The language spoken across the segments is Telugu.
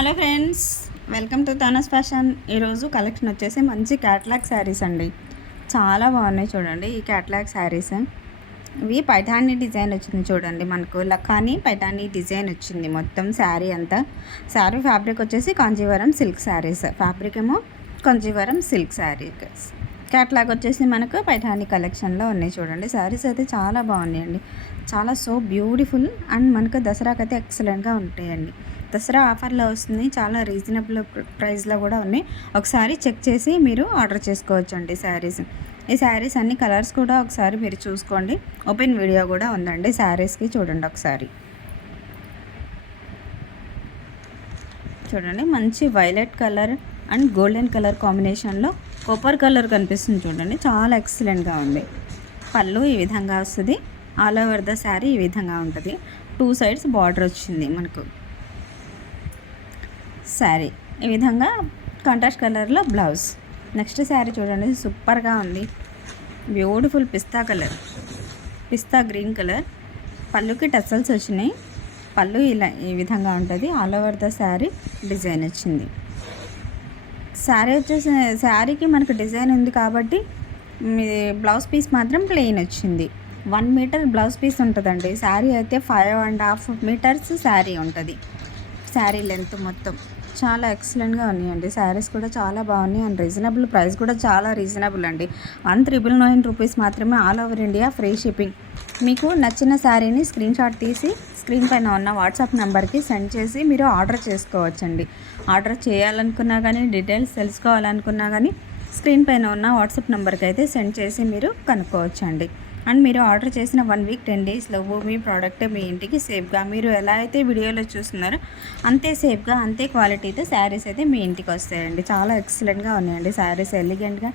Hello friends, welcome to Tanas fashion. ఈరోజు కలెక్షన్ వచ్చేసి మంచి క్యాట్లాగ్ శారీస్ అండి. చాలా బాగున్నాయి చూడండి. ఈ క్యాట్లాగ్ శారీస్ ఇవి పైఠానీ డిజైన్ వచ్చింది చూడండి. మనకు లఖానీ పైఠానీ డిజైన్ వచ్చింది మొత్తం శారీ అంతా. శారీ ఫ్యాబ్రిక్ వచ్చేసి కాంజీవరం సిల్క్ శారీస్, ఫ్యాబ్రిక్ ఏమో కాంజీవరం సిల్క్ శారీ. క్యాట్లాగ్ వచ్చేసి మనకు పైఠానీ కలెక్షన్లో ఉన్నాయి చూడండి. శారీస్ అయితే చాలా బాగున్నాయండి, చాలా సో బ్యూటిఫుల్. అండ్ మనకు దసరాకి అయితే ఎక్సలెంట్గా ఉంటాయండి. దసరా ఆఫర్లో వస్తుంది, చాలా రీజనబుల్ ప్రైస్లో కూడా ఉన్నాయి. ఒకసారి చెక్ చేసి మీరు ఆర్డర్ చేసుకోవచ్చు అండి శారీస్. ఈ శారీస్ అన్ని కలర్స్ కూడా ఒకసారి మీరు చూసుకోండి. ఓపెన్ వీడియో కూడా ఉందండి శారీస్కి, చూడండి ఒకసారి. చూడండి, మంచి violet colour and golden colour కాంబినేషన్లో కాపర్ కలర్ కనిపిస్తుంది చూడండి. చాలా ఎక్సలెంట్గా ఉంది. పళ్ళు ఈ విధంగా వస్తుంది, ఆల్ ఓవర్ ద శారీ ఈ విధంగా ఉంటుంది. 2 సైడ్స్ బార్డర్ వచ్చింది మనకు. శారీ ఈ విధంగా కాంట్రాస్ట్ కలర్లో బ్లౌజ్. నెక్స్ట్ శారీ చూడండి, సూపర్గా ఉంది. బ్యూటిఫుల్ పిస్తా కలర్, పిస్తా గ్రీన్ కలర్. పళ్ళుకి టసల్స్ వచ్చినాయి. పళ్ళు ఇలా ఈ విధంగా ఉంటుంది. All over the sari design వచ్చింది. శారీ వచ్చేసి శారీకి మనకు డిజైన్ ఉంది కాబట్టి బ్లౌజ్ పీస్ మాత్రం ప్లెయిన్ వచ్చింది. 1 మీటర్ బ్లౌజ్ పీస్ ఉంటుందండి. శారీ అయితే 5.5 మీటర్స్ శారీ ఉంటుంది. శారీ లెంత్ మొత్తం చాలా ఎక్సలెంట్గా ఉన్నాయండి. శారీస్ కూడా చాలా బాగున్నాయి అండ్ రీజనబుల్ ప్రైస్ కూడా చాలా రీజనబుల్ అండి. 1,999 రూపీస్ మాత్రమే, all over India free shipping. మీకు నచ్చిన శారీని స్క్రీన్ షాట్ తీసి స్క్రీన్ పైన ఉన్న వాట్సాప్ నెంబర్కి సెండ్ చేసి మీరు ఆర్డర్ చేసుకోవచ్చండి. ఆర్డర్ చేయాలనుకున్నా కానీ, డీటెయిల్స్ తెలుసుకోవాలనుకున్నా కానీ స్క్రీన్ పైన ఉన్న వాట్సాప్ నెంబర్కి అయితే సెండ్ చేసి మీరు కనుక్కోవచ్చండి. అండ్ మీరు ఆర్డర్ చేసిన 1 వీక్ 10 డేస్లో మీ ప్రోడక్ట్ మీ ఇంటికి సేఫ్గా, మీరు ఎలా అయితే వీడియోలో చూస్తున్నారో అంతే సేఫ్గా, అంతే క్వాలిటీతో శారీస్ అయితే మీ ఇంటికి వస్తాయండి. చాలా ఎక్సలెంట్గా ఉన్నాయండి శారీస్, ఎలిగెంట్గా.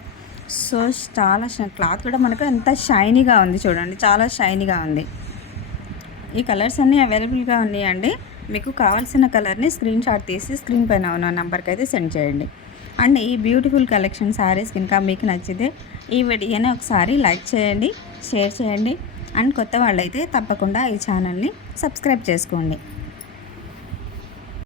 సో చాలా క్లాత్ కూడా మనకు ఎంత షైనీగా ఉంది చూడండి, చాలా షైనీగా ఉంది. ఈ కలర్స్ అన్నీ అవైలబుల్గా ఉన్నాయండి. మీకు కావాల్సిన కలర్ని స్క్రీన్ షాట్ తీసి స్క్రీన్ పైన ఉన్న నెంబర్కి అయితే సెండ్ చేయండి. అండ్ ఈ బ్యూటిఫుల్ కలెక్షన్ శారీస్ కనుక మీకు నచ్చితే ఈ వీడియోని ఒకసారి లైక్ చేయండి, షేర్ చేయండి. అండ్ కొత్త వాళ్ళైతే తప్పకుండా ఈ ఛానల్ని సబ్స్క్రైబ్ చేసుకోండి.